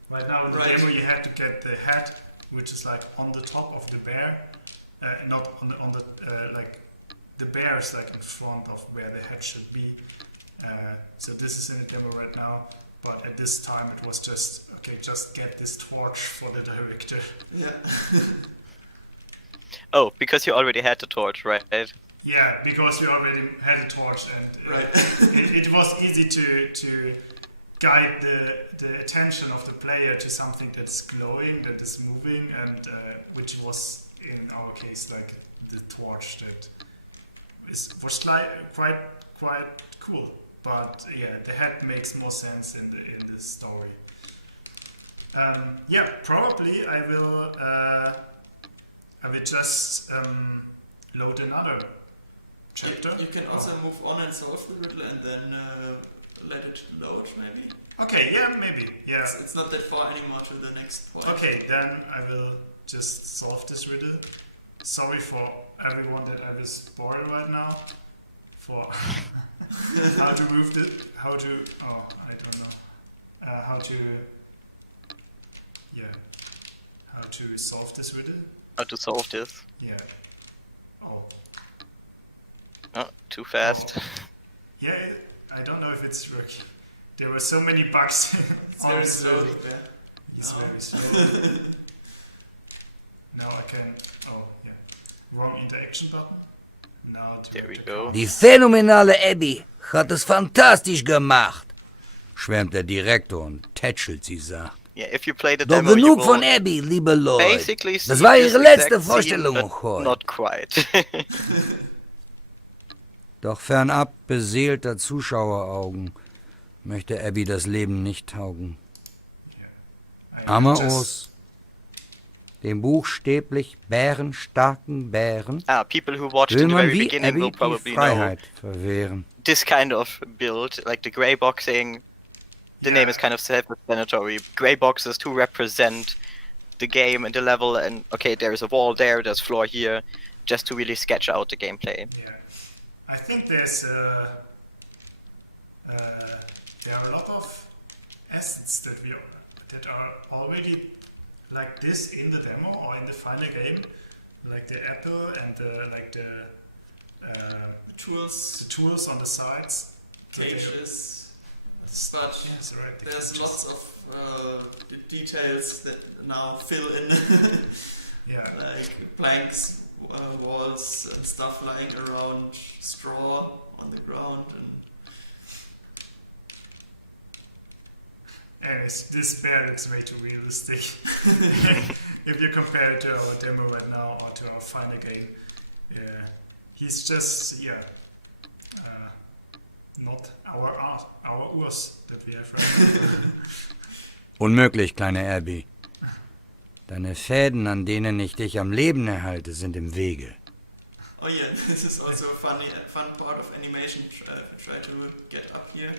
Right now in the Right. demo you had to get the hat, which is like on the top of the bear, not on the like the bear is like in front of where the hat should be. So this is in the demo right now, but at this time it was just get this torch for the director. Yeah. Oh, because you already had the torch, right? Yeah, because we already had a torch, and Right. it was easy to guide the attention of the player to something that's glowing, that is moving, and which was in our case like the torch that was like quite cool. But yeah, the hat makes more sense in the story. Yeah, probably I will just load another chapter. You can also move on and solve the riddle and then let it load, maybe. Okay, yeah, maybe. Yeah. It's not that far anymore to the next point. Okay, then I will just solve this riddle. Sorry for everyone that I will spoil right now. For how to move it, I don't know. How to solve this riddle. How to solve this? Yeah. Oh. Oh, too fast. Yeah, I don't know if it's working. There were so many bugs. It's on very this slow. riddle. Yeah. He's No. very slow. Now I can. Oh, yeah. Wrong interaction button. Now to There we go. Die phänomenale Abby hat es fantastisch gemacht, schwärmt der Direktor und tätschelt sie sacht. Yeah, if you play the Doch demo, you genug will von Abby, liebe Leute. basically see Das war this ihre letzte exact Vorstellung scene, but heute. not quite. Doch fernab beseelter Zuschaueraugen möchte Abby das Leben nicht taugen. Armer Urs, dem buchstäblich bärenstarken Bären, People who watched will in the man very wie beginning will Abby die probably know Freiheit verwehren. this kind of build, like the grey boxing. The name is kind of self-explanatory. Grey boxes to represent the game and the level, and okay, there's a wall there, there's floor here, just to really sketch out the gameplay. Yeah, I think there are a lot of assets that are already like this in the demo or in the final game, like the apple and the tools on the sides. Cages. But Yes, right. the there's cages. lots of details that now fill in, Yeah. like planks, walls, and stuff lying around, straw on the ground, and Anyways, this bear looks way too realistic. If you compare it to our demo right now or to our final game, he's just not our Urs that we have right now. Unmöglich, kleine Abby. Deine Fäden, an denen ich dich am Leben erhalte, sind im Wege. Oh yeah, this is also a fun part of animation. Try to get up here.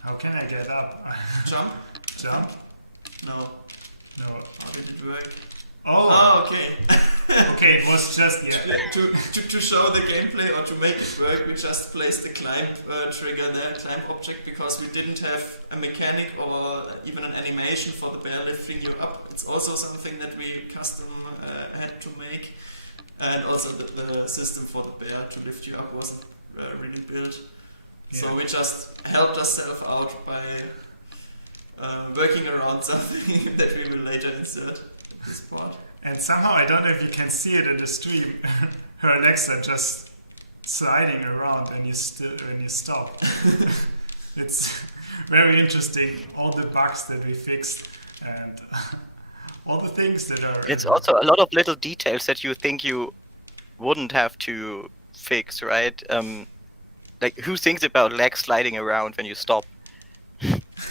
How can I get up? Jump? Jump? No. No. How did it work? Oh! Ah, okay. Okay, it was just, yeah. To show the gameplay or to make it work, we just placed the climb trigger there, climb object, because we didn't have a mechanic or even an animation for the bear lifting you up. It's also something that we custom had to make. And also the system for the bear to lift you up wasn't really built. Yeah. So we just helped ourselves out by working around something that we will later insert in this part. And somehow, I don't know if you can see it in the stream, her legs are just sliding around when you stop. It's very interesting, all the bugs that we fixed and all the things that are... It's also a lot of little details that you think you wouldn't have to fix, right? Like, who thinks about legs sliding around when you stop?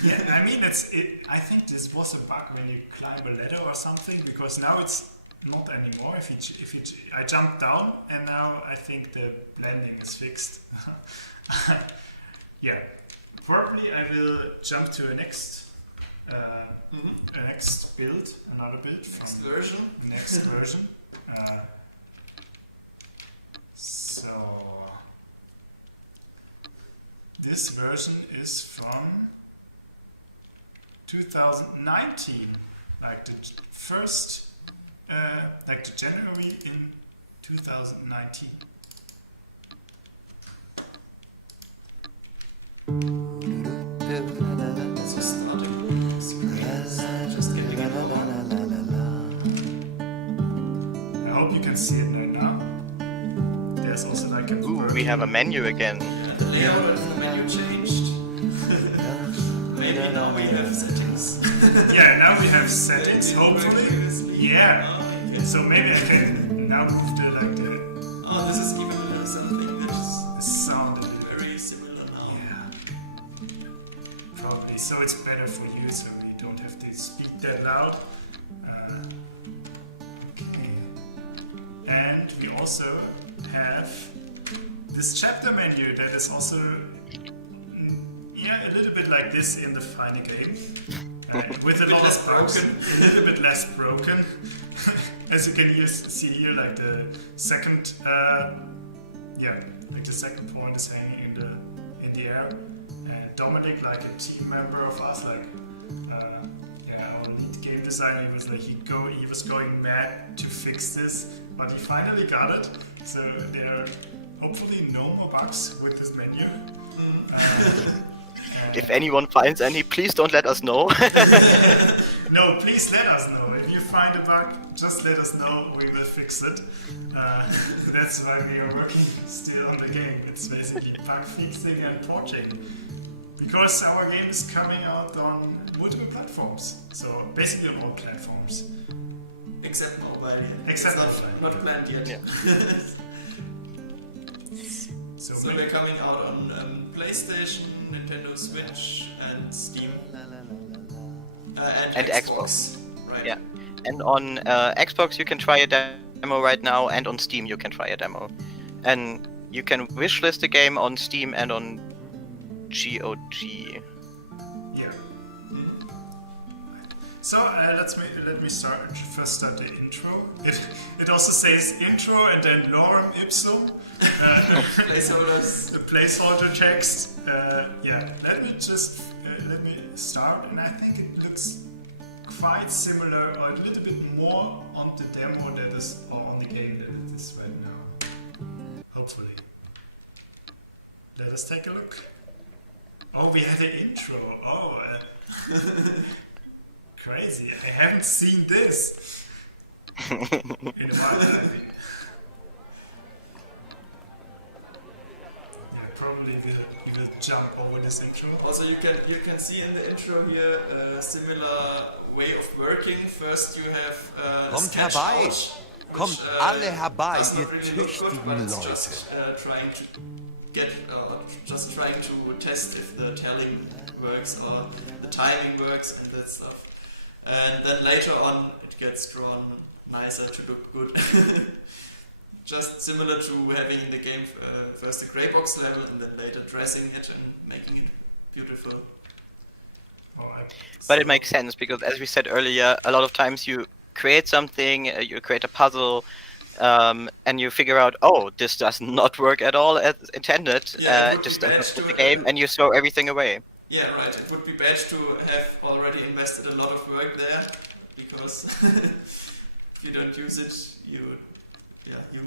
Yeah, I mean, I think this was a bug when you climb a ladder or something, because now it's not anymore. I jump down, and now I think the landing is fixed. Yeah, probably I will jump to a next build, another build. Next version. Next version. So this version is from 2019, like the first, like the January in 2019. So starting screen, just getting it over. I hope you can see it right now. There's also like a Ooh, we have a menu again. Yeah, the layout of the menu changed. Maybe now we have settings. Yeah, now we have settings, hopefully. Yeah. Oh, okay. So maybe I can now move to like the Oh, this is even something that sound a is little. very similar now. Yeah. Probably. So it's better for you, so we don't have to speak that loud. Okay. And we also have this chapter menu that is also a little bit like this in the final game. With a lot of bugs, a little bit less broken. As you can see here, like the second, like the second point is hanging in the air. And Dominic, like a team member of us, like our lead game designer, he was going mad to fix this, but he finally got it. So there are hopefully no more bugs with this menu. If anyone finds any, please don't let us know. No, please let us know. If you find a bug, just let us know. We will fix it. That's why we are working still on the game. It's basically bug fixing and porting. Because our game is coming out on multiple platforms. So basically on all platforms. Except mobile yet. Except it's mobile. not planned yet. Yeah. So we're coming out on PlayStation, Nintendo Switch, and Steam. And Xbox. Right. Yeah. And on Xbox you can try a demo right now, and on Steam you can try a demo. And you can wishlist the game on Steam and on GOG. Yeah. So let me first start the intro. It also says intro and then lorem ipsum. Placeholders. The placeholder text. Let me start, and I think it looks quite similar, or a little bit more on the demo that is, or on the game that it is right now. Hopefully. Let us take a look. Oh, we have an intro. Oh, crazy. I haven't seen this in a while, I think. Yeah, probably we will jump over this intro. Also, you can see in the intro here a similar way of working. First, you have Kommt sketch herbei. out, Kommt which, alle herbei, does not ihr really look good, tüchtigen but it's Leute. just trying to get, just trying to test if the telling works or the timing works and that stuff. And then later on it gets drawn nicer to look good. Just similar to having in the game first a grey box level and then later dressing it and making it beautiful. Alright. But it makes sense because, as we said earlier, a lot of times you create something, you create a puzzle, and you figure out, oh, this does not work at all as intended. Yeah, It just doesn't fit the game, and you throw everything away. Yeah, right. It would be bad to have already invested a lot of work there, because if you don't use it, you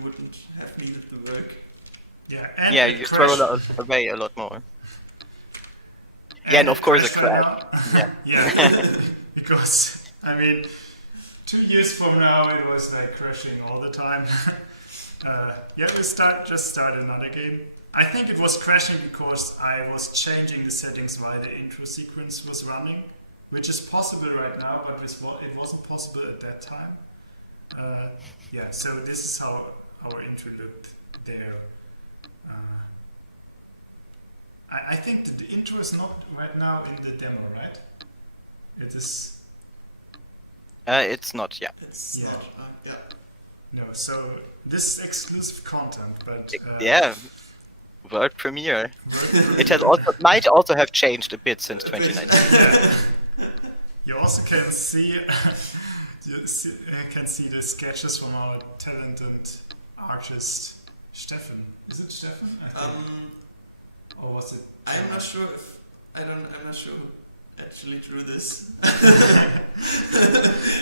wouldn't have needed the work. Yeah, and Yeah, it you throw away a lot more. Yeah, and of course it crashed. Yeah. Yeah, because, I mean, 2 years from now it was like crashing all the time. Yeah, we just started another game. I think it was crashing because I was changing the settings while the intro sequence was running, which is possible right now, but it wasn't possible at that time. Yeah, so this is how our intro looked there. I think that the intro is not right now in the demo, right? It is. It's not, yeah. It's Yeah. not, yeah. No, so this is exclusive content, but Yeah, world premiere. It has might also have changed a bit since 2019. you also can see the sketches from our talented artist Steffen. Is it Steffen? I think. Or was it? I'm not sure if I'm not sure who actually drew this.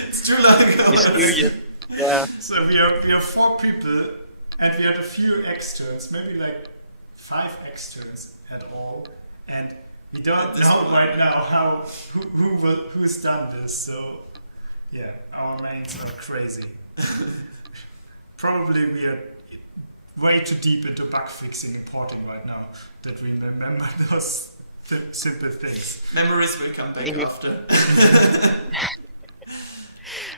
It's too long ago. Mysterious. Yeah. So we are 4 people, and we had a few externs, maybe like 5 externs at all, and we don't know right now who's done this. So yeah, our mains are crazy. Probably we are way too deep into bug fixing and porting right now that we remember those simple things. Memories will come back after.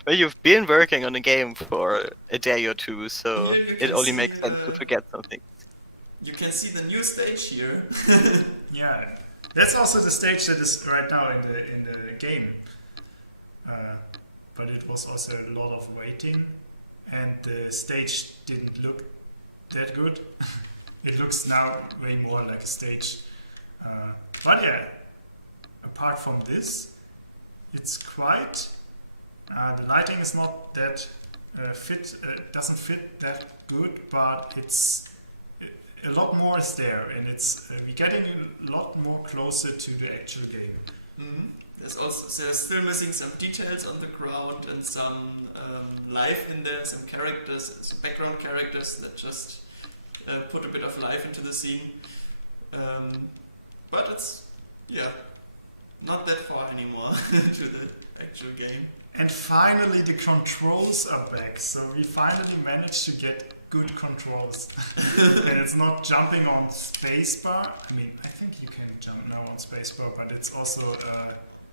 Well, you've been working on the game for a day or two, so Yeah, you it can only see makes sense to forget something. You can see the new stage here. Yeah, that's also the stage that is right now in the game. But it was also a lot of waiting, and the stage didn't look that good. It looks now way more like a stage. But yeah, apart from this, it's quite. The lighting is not that doesn't fit that good, but it's a lot more is there, and it's we're getting a lot more closer to the actual game. Mm-hmm. There's still missing some details on the ground and some life in there, some characters, some background characters that just put a bit of life into the scene. But it's not that far anymore to the actual game. And finally the controls are back, so we finally managed to get good controls. And it's not jumping on spacebar. I mean, I think you can jump now on spacebar, but it's also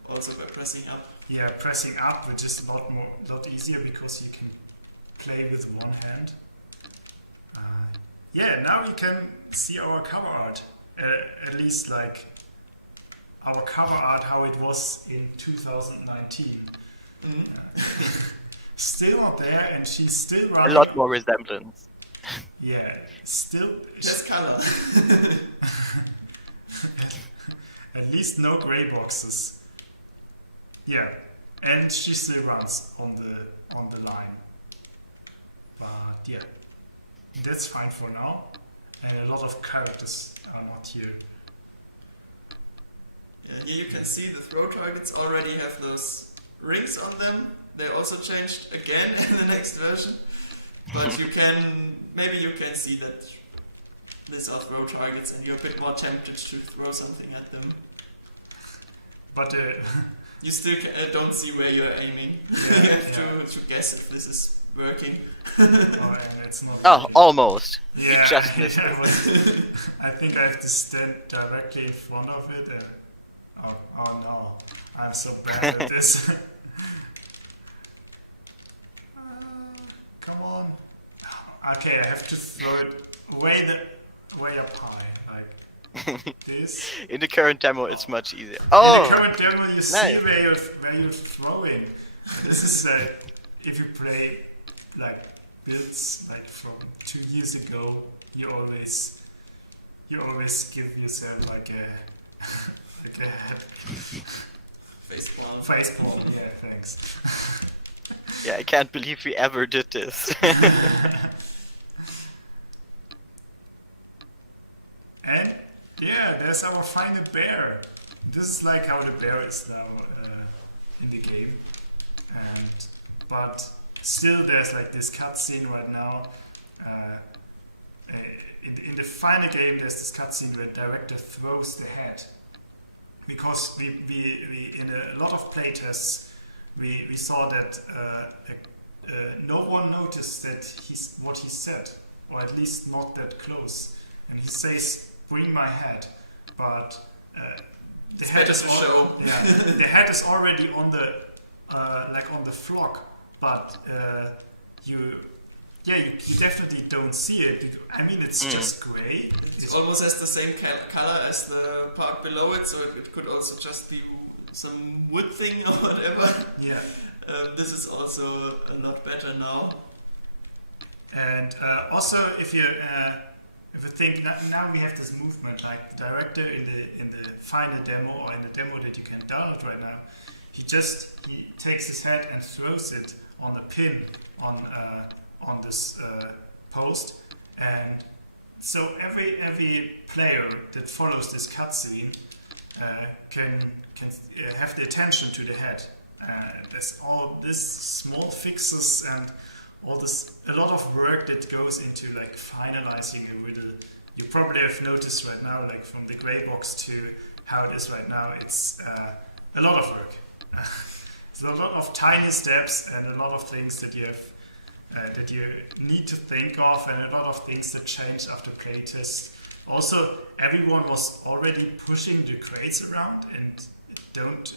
Also by pressing up. yeah, pressing up, which is a lot easier because you can play with one hand. Yeah, now we can see our cover art, at least like our cover art how it was in 2019. Still not there, and she's still A running. lot more resemblance. Yeah, still. Less color. At least no gray boxes. Yeah, and she still runs on the line. But yeah, that's fine for now. And a lot of characters are not here. Yeah, here you can see the throw targets already have those rings on them. They also changed again in the next version. But maybe you can see that these are throw targets and you're a bit more tempted to throw something at them. But you still don't see where you're aiming. Yeah, You have to guess if this is working. and it's not. Oh, really- almost. Yeah, You just missed yeah, it. I think I have to stand directly in front of it. And, oh no, I'm so bad at this. Come on. Okay, I have to throw it way up high. Like, this. In the current demo, it's much easier. In Oh, the current demo, you see nice. where you're throwing. This is if you play like builds like from 2 years ago, you always give yourself like a like a Facepalm. facepalm. Yeah, thanks. Yeah, I can't believe we ever did this. And yeah, there's our final bear. This is like how the bear is now in the game, but still there's like this cutscene right now. In the final game, there's this cutscene where the director throws the head, because we in a lot of playtests we saw that no one noticed that what he said, or at least not that close. And he says, "Bring my head," but the head is the head is already on the on the flock, but you definitely don't see it. I mean, it's just gray. It almost has the same color as the part below it, so it could also just be some wood thing or whatever. Yeah. This is also a lot better now. And also, if you think now we have this movement, like the director in the final demo, or in the demo that you can download right now, he takes his head and throws it on a pin on this post, and so every player that follows this cutscene can have the attention to the head. There's all this small fixes and a lot of work that goes into like finalizing a riddle. You probably have noticed right now, like from the gray box to how it is right now, it's a lot of work. It's a lot of tiny steps and a lot of things that you have that you need to think of, and a lot of things that change after playtest. Also, everyone was already pushing the crates around and don't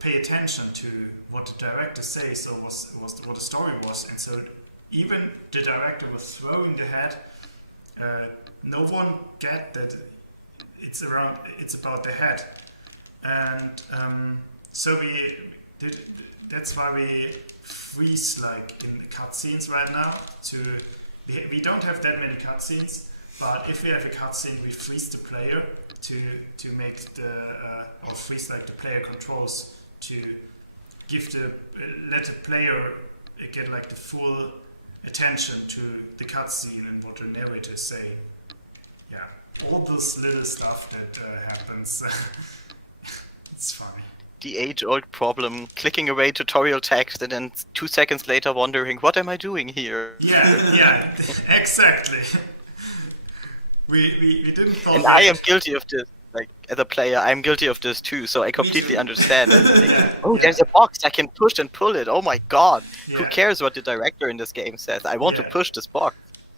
pay attention to what the director says or was what the story was. And so even the director was throwing the head, no one get that it's about the head. And so that's why we freeze like in the cutscenes right now. We don't have that many cutscenes, but if we have a cutscene, we freeze the player to make or freeze like the player controls to let the player get like the full attention to the cutscene and what the narrator is saying. Yeah, all this little stuff that happens. It's funny. The age-old problem, clicking away tutorial text and then 2 seconds later wondering, what am I doing here? Yeah, exactly. We didn't thought. And I am guilty of this. Like, as a player, I'm guilty of this too, so I completely understand. There's a box, I can push and pull it. Oh my god. Yeah. Who cares what the director in this game says? I want to push this box.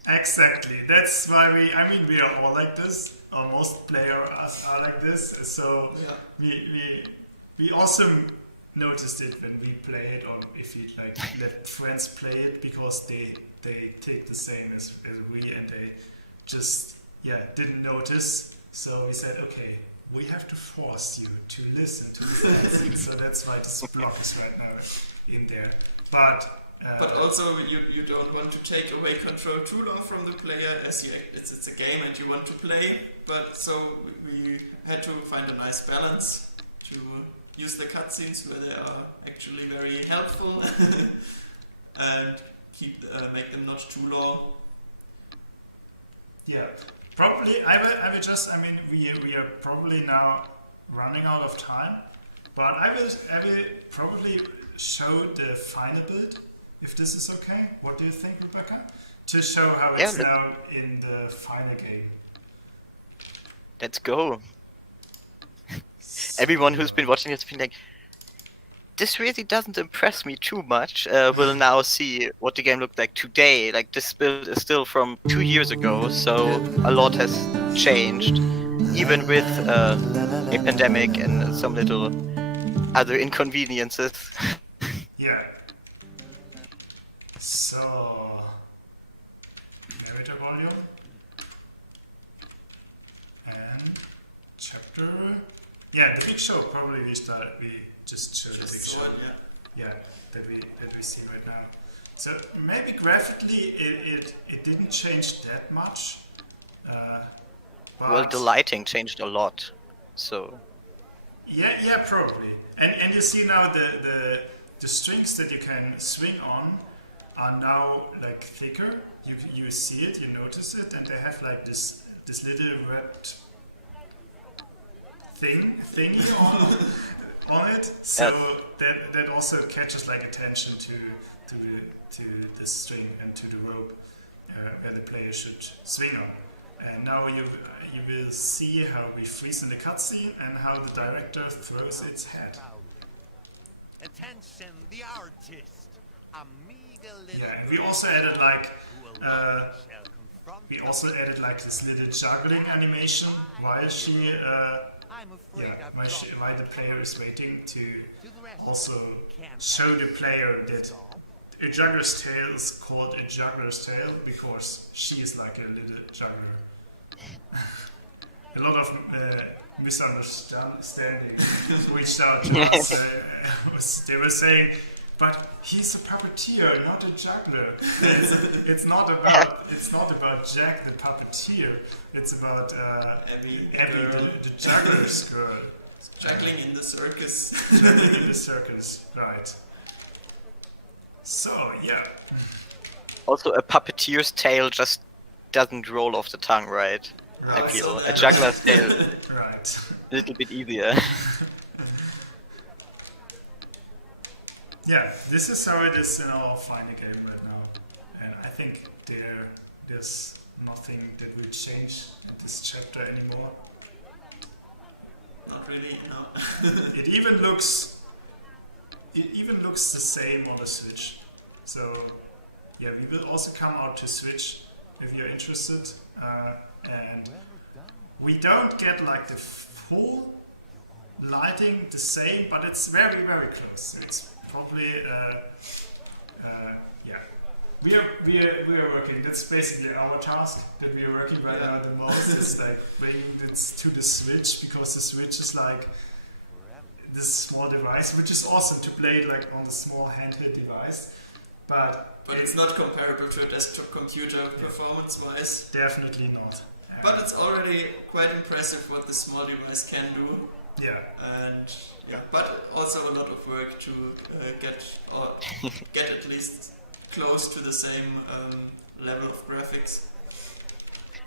Exactly. That's why we are all like this, or most players are like this. So we also noticed it when we play it, or if we like let friends play it, because they take the same as we, and they just didn't notice. So we said, okay, we have to force you to listen to this. So that's why this block is right now in there. But also you don't want to take away control too long from the player, as it's a game and you want to play. But so we had to find a nice balance to use the cutscenes where they are actually very helpful and make them not too long. Yeah. Probably, we are probably now running out of time, but I will probably show the final build, if this is okay. What do you think, Rebecca? To show how it's now in the final game. Let's go. Everyone who's been watching has been like, this really doesn't impress me too much. We'll now see what the game looked like today. Like, this build is still from 2 years ago, so a lot has changed. Even with a pandemic and some little other inconveniences. Yeah. So, narrator volume. chapter. Yeah, the big show probably we just showed the big Just show. saw it, Yeah, that we see right now. So maybe graphically it didn't change that much. But Well, the lighting changed a lot. So yeah, probably. And you see now the strings that you can swing on are now like thicker. You see it, you notice it, and they have like this little red thingy on it. So that also catches like attention to the string and to the rope where the player should swing on. And now you will see how we freeze in the cutscene and how the director throws its head. Attention, the artist. A meager little Yeah, and we also added like this little juggling animation while she while the player is waiting to also show the player that a juggler's tale is called a juggler's tale because she is like a little juggler. A lot of misunderstanding reached out to us. They were saying, but he's a puppeteer, not a juggler. It's not about Jack the puppeteer. It's about Abby the juggler's girl. Juggling in the circus. In the circus, right. So, yeah. also a puppeteer's tail just doesn't roll off the tongue, right? I Right. feel a juggler's tail Right. a little bit easier. Yeah, this is how it is in our final game right now. And I think there's nothing that will change in this chapter anymore. Not really, no. It even looks the same on the Switch. So yeah, we will also come out to Switch if you're interested. And we don't get like the full lighting the same, but it's very, very close. It's probably yeah. We are working. That's basically our task that we are working right now the most. Is like bringing this to the Switch because the Switch is like this small device, which is awesome to play it like on the small handheld device. But it's not comparable to a desktop computer performance-wise. Definitely not. But it's already quite impressive what the small device can do. Yeah. And but also a lot of work to get at least close to the same level of graphics.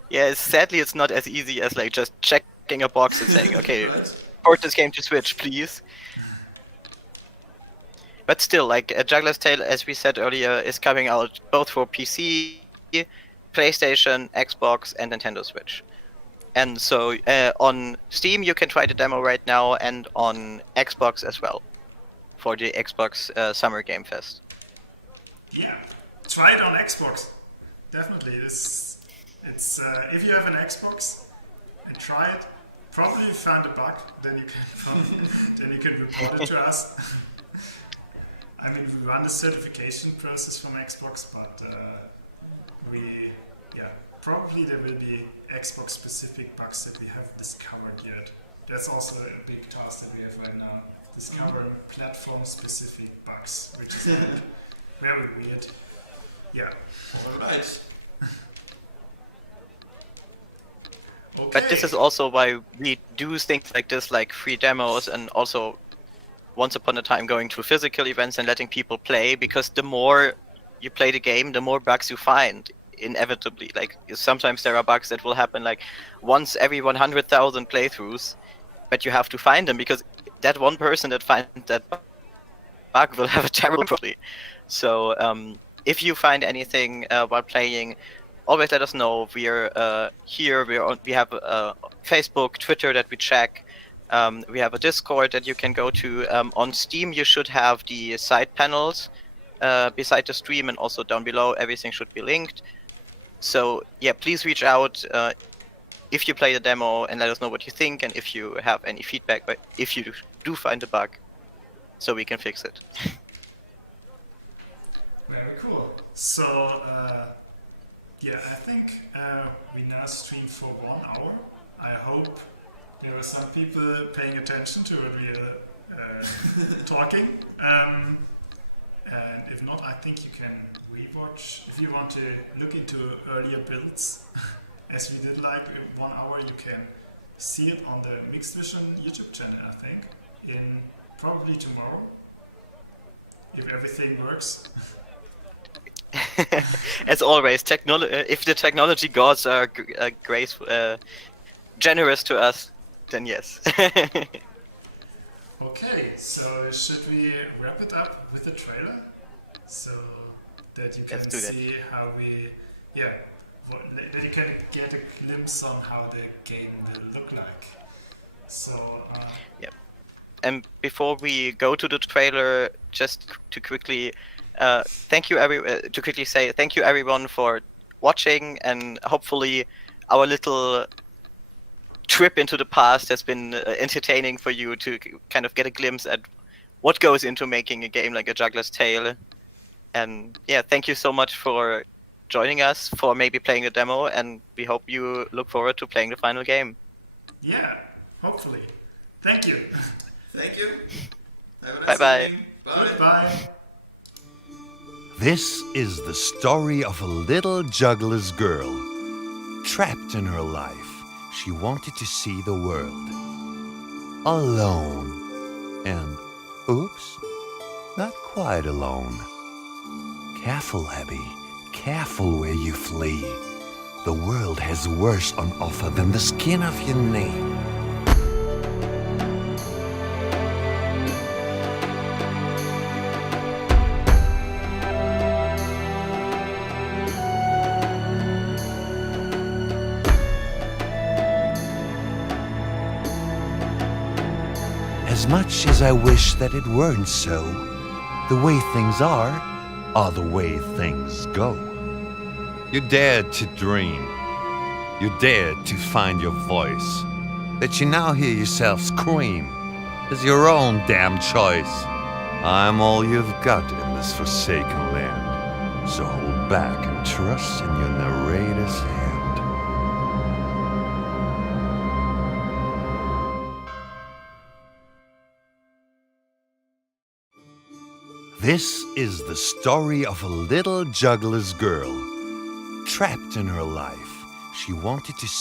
Yeah, sadly it's not as easy as like just checking a box and saying, okay, Right? port this game to Switch, please. But still, like Juggler's Tale, as we said earlier, is coming out both for PC, PlayStation, Xbox, and Nintendo Switch. And so on Steam you can try the demo right now, and on Xbox as well, for the Xbox Summer Game Fest. Yeah, try it on Xbox. Definitely, it's if you have an Xbox and try it, probably you found a bug. Then you can report it to us. I mean, we run the certification process from Xbox, but probably there will be Xbox specific bugs that we haven't discovered yet. That's also a big task that we have right now. Discovering platform specific bugs, which is very weird. Yeah. Alright. Okay. But this is also why we do things like this, like free demos, and also once upon a time going to physical events and letting people play, because the more you play the game, the more bugs you find, inevitably. Like, sometimes there are bugs that will happen like once every 100,000 playthroughs, but you have to find them, because that one person that finds that bug will have a terrible problem. So if you find anything while playing, always let us know. We're here. We have Facebook, Twitter that we check. We have a Discord that you can go to. On Steam, you should have the side panels beside the stream, and also down below, everything should be linked. So yeah, please reach out if you play the demo and let us know what you think, and if you have any feedback, but if you do find a bug, so we can fix it. Very cool. So yeah, I think we now stream for 1 hour. I hope there were some people paying attention to what we are talking. And if not, I think you can rewatch. If you want to look into earlier builds, as we did like 1 hour, you can see it on the Mixtvision YouTube channel, I think, in probably tomorrow, if everything works. As always, if the technology gods are generous to us, then yes. Okay, so should we wrap it up with the trailer? So that you can Let's do that. see how we, that you can get a glimpse on how the game will look like. So, And before we go to the trailer, just to quickly say thank you everyone for watching, and hopefully our little trip into the past has been entertaining for you to kind of get a glimpse at what goes into making a game like A Juggler's Tale. And yeah, thank you so much for joining us, for maybe playing the demo, and we hope you look forward to playing the final game. yeah, hopefully. Thank you. Thank you. Have a nice Bye-bye. evening. Bye. Goodbye. This is the story of a little juggler's girl. Trapped in her life, she wanted to see the world. Alone. And, oops, not quite alone. Careful, Abby. Careful where you flee. The world has worse on offer than the skin of your knee. As much as I wish that it weren't so, the way things are the way things go. You dared to dream. You dared to find your voice. That you now hear yourself scream is your own damn choice. I'm all you've got in this forsaken land. So hold back and trust in your narrator's hand. This is the story of a little juggler's girl. Trapped in her life, she wanted to